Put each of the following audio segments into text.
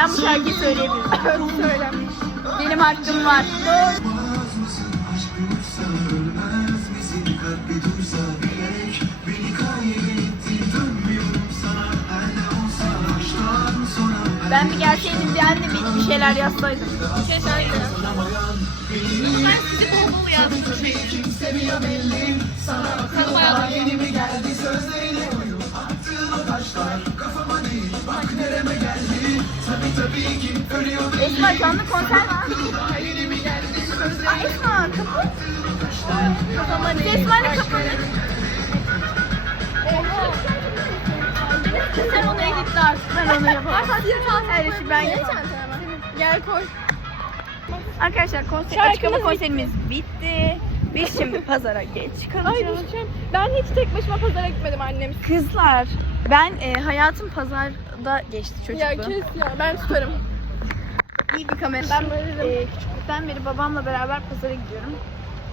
Ben bu şarkıyı söyleyebilirim. Söyle. Benim hakkım var. Ben bir gelseydim diye anne bir, bir şeyler yazsaydım. Bir şey söyle. Ben sizi bol bol yazdım. Kanım ayağım. Esma canlı konser var. Aa Esma kapı. Esma'yla kapı. Sen onu editle artık ben onu yapamam. Her işi ben yapamam. Gel koy. Arkadaşlar konser, açıklama konserimiz bitti. Biz şimdi pazara geç Ay kalacağız. düşeceğim. Ben hiç tek başıma pazara gitmedim annem. Kızlar ben e, hayatım pazarda geçti çocukluğum. Ya kes ya ben tutarım. İyi bir kamera. Ben e, küçüklükten beri babamla beraber pazara gidiyorum.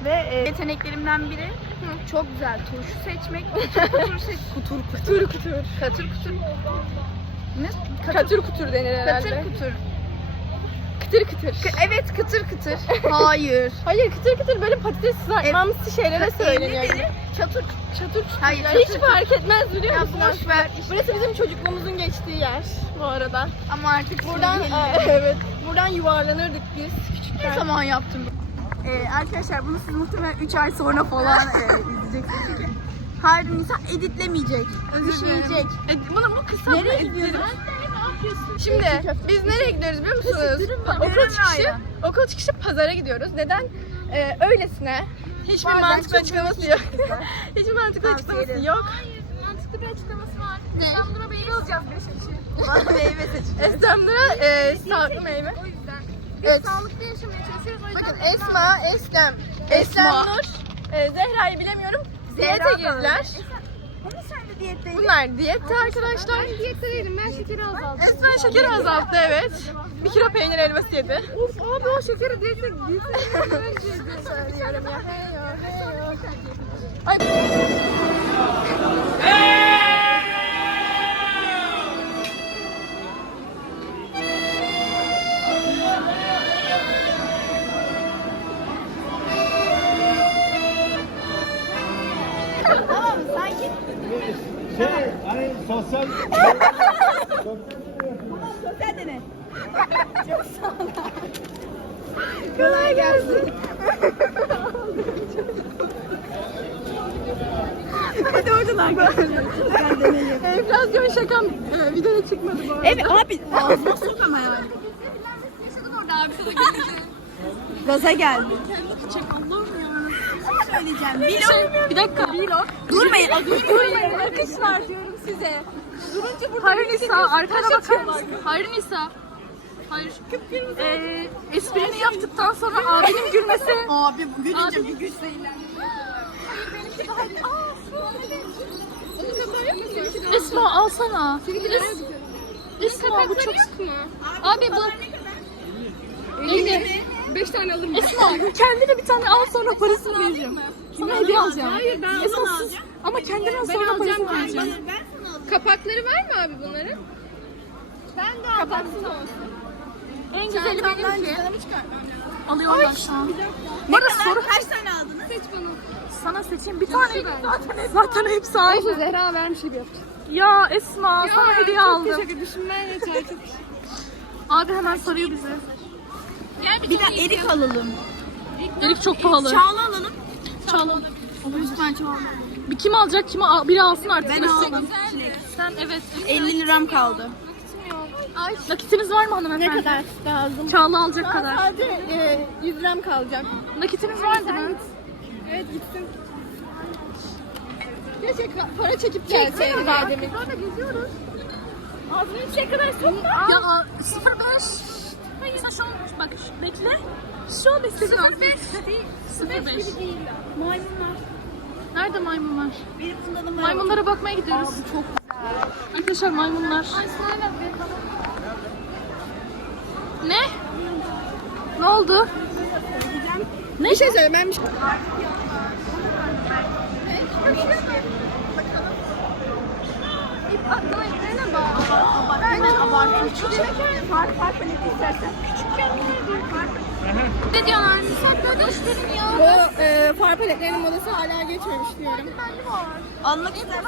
Ve e, yeteneklerimden biri çok güzel turşu seçmek. Kutur seç. Kutur kutur. Kutur kutur. Katır kutur. Ne? Katır kutur denir herhalde. Katır kutur. Kıtır kıtır. K- evet kıtır kıtır. Hayır. Hayır kıtır kıtır böyle patates kızartmamsı şeylere söyleniyor. Çatır. Çatır Hayır. Ya çatır. hiç fark etmez biliyor Ya musun? boş ver. Burası bizim çocukluğumuzun geçtiği yer bu arada. Ama artık Buradan şimdi evet. Buradan yuvarlanırdık biz küçükken. ne zaman yaptım? Ee, arkadaşlar bunu siz muhtemelen 3 ay sonra falan e, izleyeceksiniz çünkü her insan editlemeyecek. Düşmeyecek. E, bunu bu kısa Nereye gidiyoruz? Şimdi biz nereye gidiyoruz biliyor musunuz? Okul çıkışı, okul çıkışı pazara gidiyoruz. Neden? Ee, öylesine. Hiçbir Bazen mantıklı açıklaması yok. Hiçbir mantıklı açıklaması yok. Mantıklı bir açıklaması var. Buna meyve alacağız 5 kişi. Bana meyve seçeceğiz. Estem'de e, sağlıklı meyve. O yüzden. Biz Evet. sağlıklı yaşamaya çalışıyoruz. O yüzden Bakın Esma, Eslem, Eslem Nur, e, Zehra'yı bilemiyorum. Da girdiler. Hani sen de diyetteydi. Bunlar diyette arkadaşlar. Ben diyette değilim. Ben şekeri azalttım. Esma şekeri azalttı evet. Bir kilo peynir helvası yedi. Uf abi o şekeri diyette Söylüyorum ya. Hey yo, hey yo. Ay Şey, hani sosyal... Sosyal deney. Çok sağ ol. Kolay gelsin. Hadi oradan arkadaşlar. Enflasyon şakam e, videoda çıkmadı bu arada. Evet abi ağzıma sok ama yani. Yaşadın orada abi sana gelince. Gaza geldi. Çek Allah'ım ya. Bir şey söyleyeceğim. Vlog. Bir dakika. Vlog. Durmayın. Durmayın arkadaşlar diyorum size. Durunca burada Hayır Nisa arkana bakar mısın? Hayır Nisa. Hayır. Ee, esprini yaptıktan sonra abinin gülmesi Abi gülünce bir güçle Esma alsana. Esma bu çok... Abi bu... 50. 5 tane alırım. Esma kendine bir tane al sonra parasını vereceğim. Sana hediye alacağım. Hayır ben Esma sus. Ama kendine al Ben sonra alacağım parasını vereceğim. kendim. Kapakları var mı abi bunların? Ben de Kapaksız olsun. En güzeli benimki. çıkartmam Alıyorlar şu an. Bu arada soru Kaç tane aldınız? Seç bana. sana seçeyim. Bir tane zaten, zaten hepsi aynı. Zehra vermiş gibi yapacağız. Ya Esma sana hediye aldım. Teşekkür düşünmen yeter. Çok Abi hemen soruyor bizi. Gel bir, Bir de tane erik alalım. Erik çok pahalı. Çağla alalım. Çağla. Lütfen Çağla. Bir kim alacak? Kim al- biri alsın artık. Ben aldım. Sen evet. 50 liram kaldı. Ay Nakitiniz var mı hanımefendi? ne kadar lazım? Çağla alacak kadar. Sadece e, 100 gram kalacak. Nakitiniz var mi? Evet gitsin. Keşke para çekip gelseydi daha demin. Sonra geziyoruz. Ağzını içine kadar sokma. Ya 05. Sen şu an bak şu- bekle. Şu an istediğin 05. 05. Maymunlar. Nerede maymunlar? Benim bundan da Maymunlara bakmaya gidiyoruz. çok Arkadaşlar maymunlar. Ne? Ne oldu? Ne? Bir şey söyle ben bir şey... Aynen abartma. Fark fark paleti istersen. Ne diyorlar? Sen böyle gösterin ya. Bu e, far paletlerinin modası hala geçmemiş diyorum. Almak ister.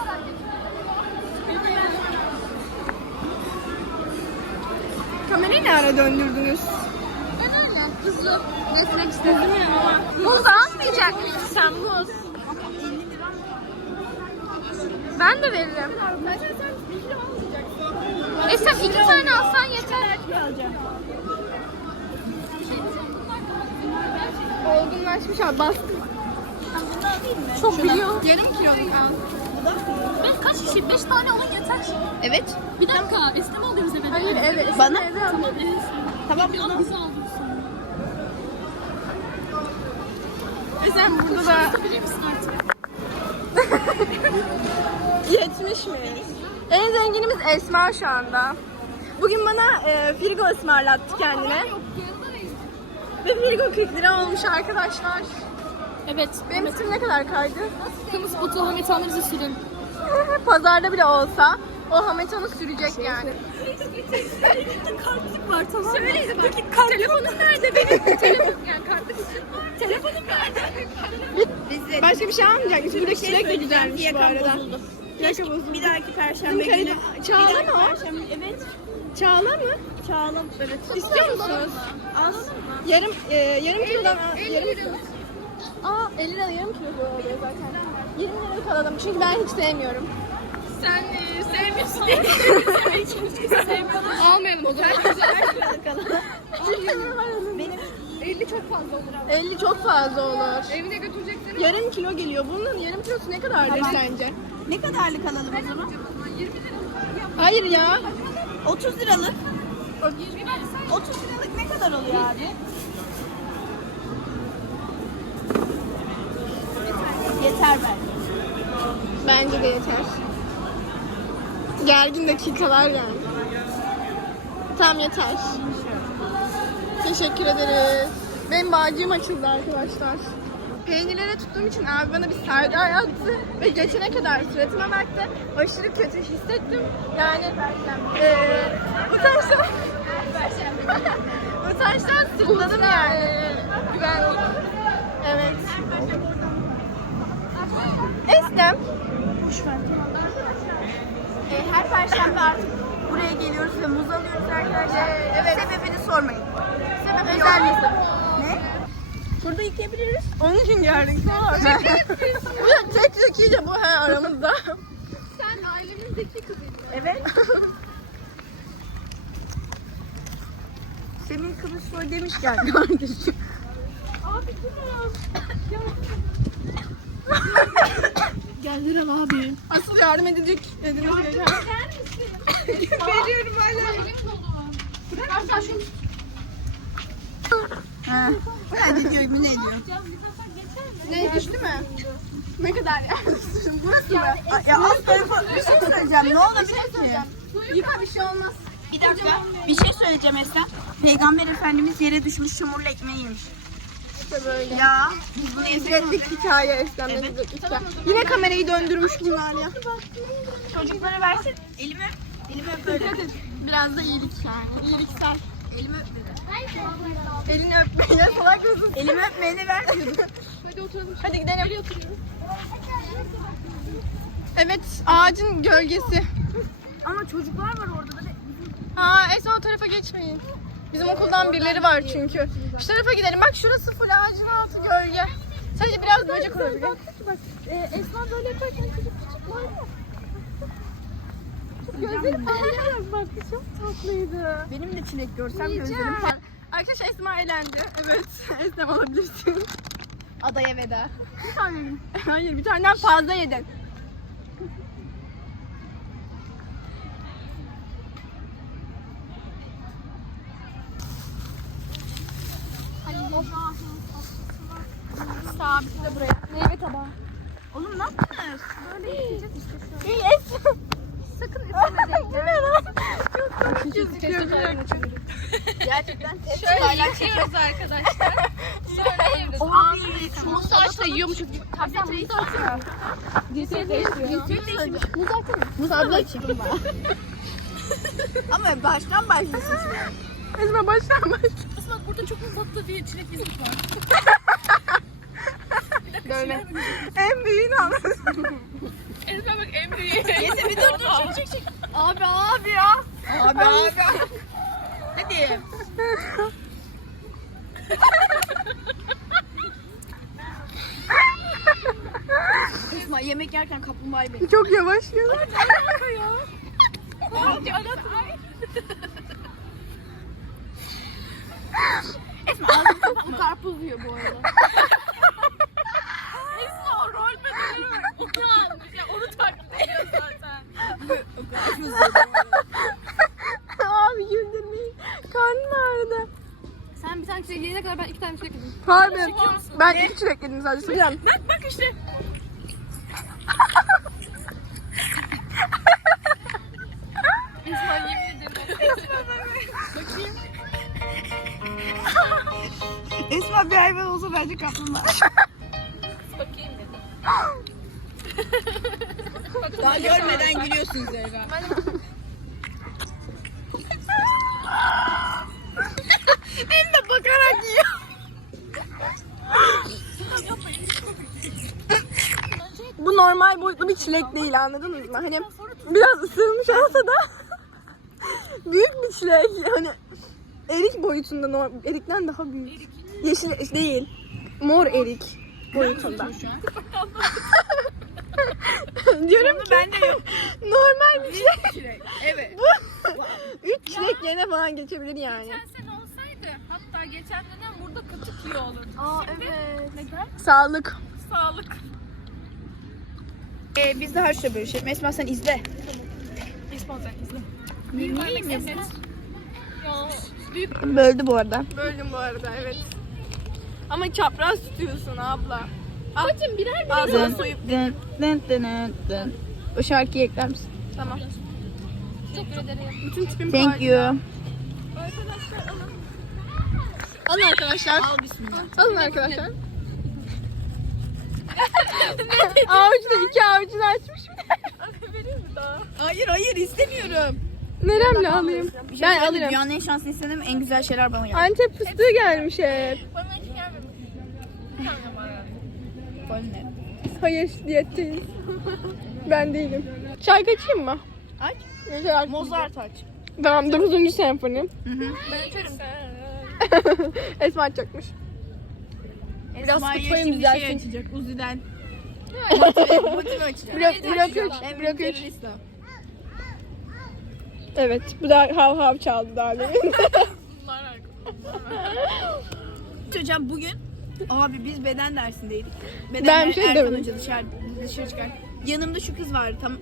Kamerayı ne ara döndürdünüz? Ben öyle hızlı gezmek istedim ya. Muz almayacak mısın sen muz? Ben de veririm. E sen iki tane alsan yeter. Olgunlaşmış abi bastım. Çok biliyor. Yarım kiloluk al. Ben kaç kişi? Beş tane alın yeter. Evet. Bir dakika. Esneme alıyoruz eve. Hayır evet. Bana. Tamam. Tamam. Bir al bizi aldık sonra. Ve sen burada da misin artık? 70 mi? En zenginimiz Esma şu anda. Bugün bana e, frigo ısmarlattı kendine. Ve frigo 40 lira olmuş arkadaşlar. Evet. Benim üstüm ne kadar kaydı? Kamu spotu Hamet Amir'e sürün. Pazarda bile olsa o Hamet onu sürecek yani. Kartlık var tamam mı? Söyleydi bak. Telefonum nerede benim? Telefon yani kartlık için. Telefonum nerede? Başka bir şey almayacak. Çünkü çilek de güzelmiş bu arada. Plaka bozuldu. Bir dahaki perşembe Bizim günü. Çağla mı o? perşembe. Evet. Çağla mı? Çağla. Evet. İstiyor musunuz? Az. Yarım e, yarım kilodan yarım kilo. Aa 50 lira yarım kilo oluyor zaten. 20 liralık alalım çünkü ben hiç sevmiyorum. Sen e, sevmiyorsun sevmiyorum. Almayalım o zaman. Benim 50 çok fazla olur ama. 50 çok fazla olur. Evine götüreceksin. Yarım kilo geliyor. Bunun yarım kilosu ne kadardır sence? Ne kadarlık alalım o zaman? Hayır ya. 30 liralık. 30 liralık ne kadar oluyor abi? Yeter bence. Bence de yeter. Gergin dakikalar yani. Tamam yeter. Teşekkür ederiz. Benim bağcığım açıldı arkadaşlar. Peynirlere tuttuğum için abi bana bir sargı attı ve geçene kadar suratıma baktı. Aşırı kötü hissettim. Yani eee bu taştan bu taştan sırtladım yani. Güvenlik. Evet. Esnem. E, her perşembe artık buraya geliyoruz ve muz alıyoruz arkadaşlar. Evet. Sebebini sormayın. Sebep Özel yok. Burada yıkayabiliriz. Onun için geldik. Bu tek zekice bu he aramızda. Sen ailenin zeki kızıydın. Evet. Semih Kılıçsoy demişken kardeşim. Geldiler abi. Asıl yardım edecek dediniz geçen. Veriyorum hala. Hatta şu Ha. Hadi diyor ne diyor? Ne düştü mü? Ne kadar yardım Burası mı? Ya alt tarafa bir şey söyleyeceğim. Ne olabilir ki? Yıka bir şey olmaz. Bir dakika. Bir şey söyleyeceğim Esra. Peygamber Efendimiz yere düşmüş çamurlu ekmeği yemiş. İşte böyle. Ya biz bunu İzlettik hikaye Eslem'le Evet. Yine kamerayı döndürmüş bunlar ya. çocuklara versin. Elimi. Elimi öp böyle. Biraz da iyilik yani. İyiliksel. Elimi öp dedi. Elini öpmeye salak mısın? Elimi öpmeyeni ver diyordum. Hadi gidelim. Evet ağacın gölgesi. Ama çocuklar var orada da. Ha Esma o tarafa geçmeyin. Bizim okuldan birileri var çünkü. Şu tarafa gidelim. Bak şurası full ağacın altı gölge. Sadece biraz böcek olabilir. Bak Esma böyle yaparken çocuk küçük var ya. Gözleri parlayarak baktı çok tatlıydı. Benim de çilek görsem Yiyeceğim. gözlerim par- Arkadaş Esma elendi. Evet. Esma alabilirsin. Adaya veda. Bir tane mi? Hayır bir taneden fazla yedin. Sabitle buraya. Meyve tabağı. Oğlum ne yaptınız? İyi Esma. Sakın ne lan? Çok komik gözüküyor. Gerçekten tepsi şöyle yıkıyoruz arkadaşlar. Sonra yeriz. Abi Bu saçta yiyormuş. Tabii Muz atıyor. Cinsiyet değiştiriyor. Muz atıyor. Muz abla için. Ama baştan başlasın. Esma baştan baş. Aslında burada çok tatlı bir çilek yüzük var. Böyle. En büyüğünü almışsın. Esma bak büyüğü. Neyse bir dur dur. Çek çek çek. Abi abi ya. Abi abi. Hadi. Esma yemek yerken kaplumbağayı bekle. Çok yavaş ya. Esma ağzını kapatma. Karpuz yiyor bu arada. Esma o rol bedelini Okan. Ya onu taklit ediyor zaten. Abi güldürmeyin. Karnım ağrıdı. Sen bir tane çilek yiyene kadar ben iki tane çilek yedim. Musun? Ben iki çilek yedim sadece. Sıcağım. Bak bak işte. Esma yemin ederim. Bakayım. Esma bir hayvan olsa bence kaplumbağa. Bakayım dedim. Daha görmeden gülüyorsun Zehra. Hem de bakarak yiyor. Bu normal boyutlu bir çilek değil anladınız mı? Hani biraz ısırılmış olsa da büyük bir çilek. Hani erik boyutunda normal, erikten daha büyük. Yeşil değil. Mor erik boyutunda. Diyorum ki Ben de yok. normal bir şey. Çilek. Evet. Üç çilek yerine falan geçebilir yani. Geçen sene olsaydı hatta geçen dönem burada katık yiyor olurdu. Aa Şimdi evet. neden? Sağlık. Sağlık. Ee, biz de harçla bölüşelim. Esma sen izle. Esma sen izle. Niye, büyük Böldü bu arada. Böldüm bu arada evet. Ama çapraz tutuyorsun abla. Bacım birer birer. Ağzına soyup. Dın dın dın dın dın. O şarkıyı ekler misin? Tamam. Teşekkür ederim. Bütün tipim Thank you. Arkadaşlar alın. Alın arkadaşlar. Al bismillah. Alın arkadaşlar. avucu da iki avucunu açmış. Hayır hayır istemiyorum. Neremle alayım? Şey Ben mi? alırım. Dünyanın en şanslı istediğim en güzel şeyler bana geldi. Antep fıstığı gelmiş hep. Bana hiç gelmemiş. Bir tane var. Polinler. Hayır diyetteyiz. ben değilim. Çay kaçayım mı? Aç. Ne kadar? Mozart aç. Tamam 9. senfoni. Ben açarım. Esma açacakmış. Biraz Esma'ya kutlayın şimdi güzel şey açacak. Uzi'den. motive, motive açacak. Blok, blok 3. Emre Blok 3. terörist o. Evet. Bu da hav hav çaldı daha demin. Hocam bugün abi biz beden dersindeydik. Beden Ben bir şey Erkan demedim. Hoca dışarı, dışarı çıkar. Yanımda şu kız vardı tam.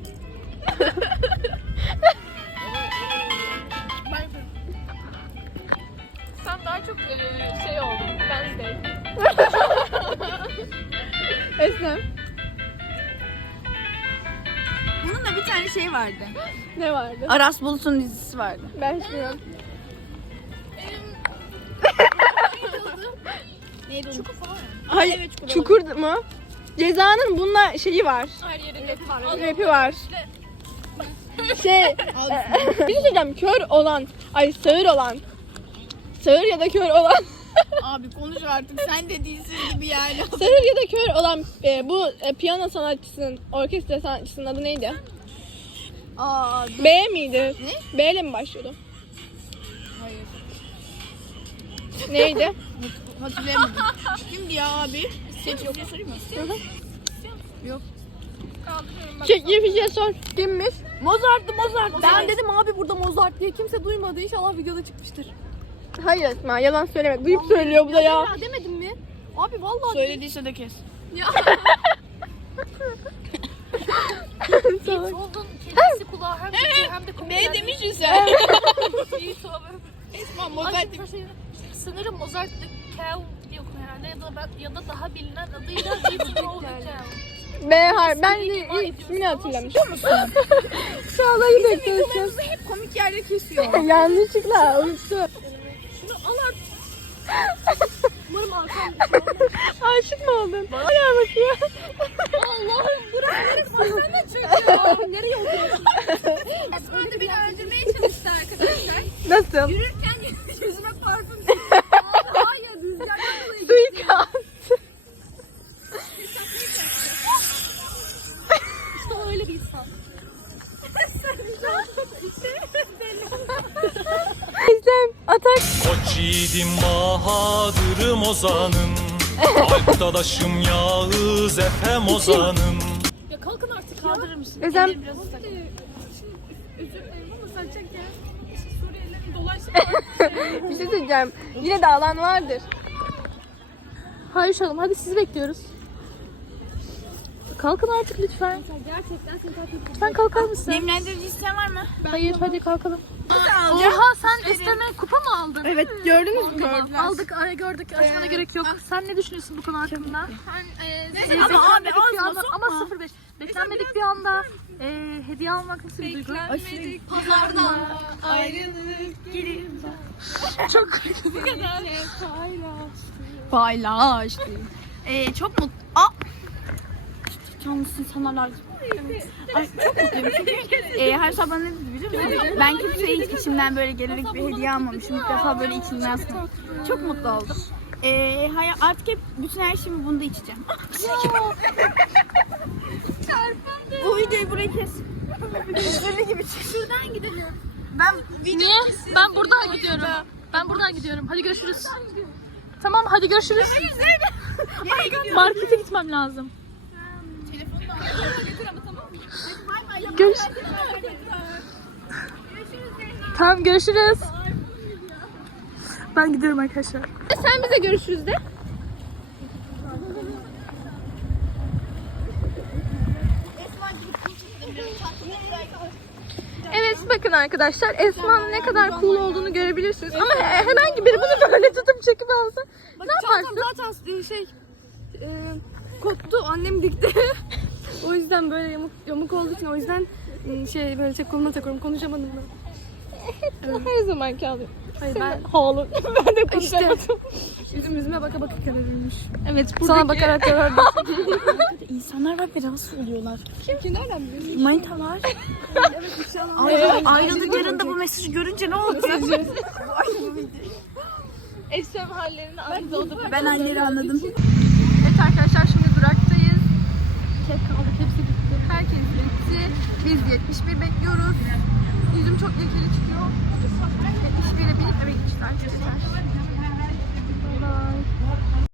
Sen daha çok e, şey oldun. Ben de. Esnem. Bunun da bir tane şey vardı. Ne vardı? Aras Bulut'un dizisi vardı. Ben bilmiyorum. Neydi Çukur falan. Hayır. evet, çukur Çukur mu? Cezanın bununla şeyi var. Her yeri net var. Rapi var. Şey, bir şey diyeceğim. Kör olan, ay sağır olan. Sağır ya da kör olan. Abi konuş artık sen de değilsin gibi yani. sağır ya da kör olan e, bu e, piyano sanatçısının, orkestra sanatçısının adı neydi? Aa B miydi? Ne? B ile mi başlıyordu? hayır. Neydi? Hatırlayamadım. Kimdi ya abi? Seç yok. sorayım mı? Yok. Çekil bir şey sor. Kimmiş? Mozart'tı Mozart. Ben dedim abi burada Mozart diye kimse duymadı. İnşallah videoda çıkmıştır. Hayır Esma yalan söyleme. Duyup söylüyor bu da ya. Ya demedim mi? Abi vallahi Söylediyse de kes. Salak. Soldan kendisi kulağı hem tutuyor hem de. Ne demişsin sen? İyi soğuk. Esma Mozart. Şey- Sanırım Mozart the Cow diye okunuyor herhalde ya da ben, ya da daha bilinen adıyla Throat the Cow. B harfi. Ben de ilk ismini hatırlamışım. Çağla'yı da çalışıyoruz. hep komik yerde kesiyor. Yanlışlıkla unuttum. Şunu al artık. Umarım arkam Aşık mı oldun? Hala bakıyor. Allah'ım sen de çekiyor. Nereye oturuyorsun? Esma da beni öldürmeye çalışıyor. yaptım. Yürürken yüzüme ozanım Alp dadaşım Yağız Efem ozanım Ya kalkın artık kaldırır mısın? Eslem Özür dilerim ama saçak ya. Suriyelilerin dolaşım bir şey söyleyeceğim. Yine de alan vardır. Hayır Şalım hadi sizi bekliyoruz. Kalkın artık lütfen. Gerçekten seni takip Lütfen kalkar mısın? Nemlendirici isteyen var mı? Hayır hadi kalkalım. Oha sen Estem'e kupa mı aldın? Evet gördünüz mü? Aldık, ay, gördük. Açmana gerek yok. Sen ne düşünüyorsun bu konu hakkında? Ben, Ama abi az ama 05. Beklenmedik bir anda e, hediye almak nasıl bir duygu? Paylaş. Ee, çok mutlu. Aa! Canlısı insanlar Ay, çok mutluyum çünkü e, her sabah ne dedi biliyor musun? Ben kimseye hiç içimden böyle gelerek bir hediye almamışım. İlk defa böyle içimden sıkıldım. Çok mutlu oldum. E, hay- artık hep bütün her şeyimi bunda içeceğim. Bu videoyu buraya kes. Üzüldü gibi çık. Şuradan gidelim. Ben Niye? Ben buradan gidiyorum. Ben buradan gidiyorum. Hadi görüşürüz. Tamam hadi görüşürüz. Markete gitmem lazım. Görüş. Tamam görüşürüz. Ben gidiyorum arkadaşlar. Sen bize görüşürüz de. Evet bakın arkadaşlar Esma'nın ne kadar cool olduğunu görebilirsiniz. Ama he- herhangi biri bunu böyle tutup çekip alsa ne yaparsın? zaten şey e, koptu annem dikti. o yüzden böyle yamuk yamuk olduğu için o yüzden m, şey böyle tek koluma takıyorum konuşamadım ben. Her zamanki alıyorum. Hayır ben Halı. ben de işte yüzüm yüzüme baka baka karar verilmiş. Evet Sana bakarak karar İnsanlar var ve rahatsız oluyorlar. Kim ki nereden biliyorsun? Manitalar. Ayrı, ayrılık yarın da bu mesajı görünce ne olacak? Esem hallerini anladım. ben halleri anladım. Evet arkadaşlar. Kek aldık hepsi bitti. Herkes bitti. Biz 71 bekliyoruz. Yüzüm çok lekeli çıkıyor. 71'e binip eve gideceğiz arkadaşlar.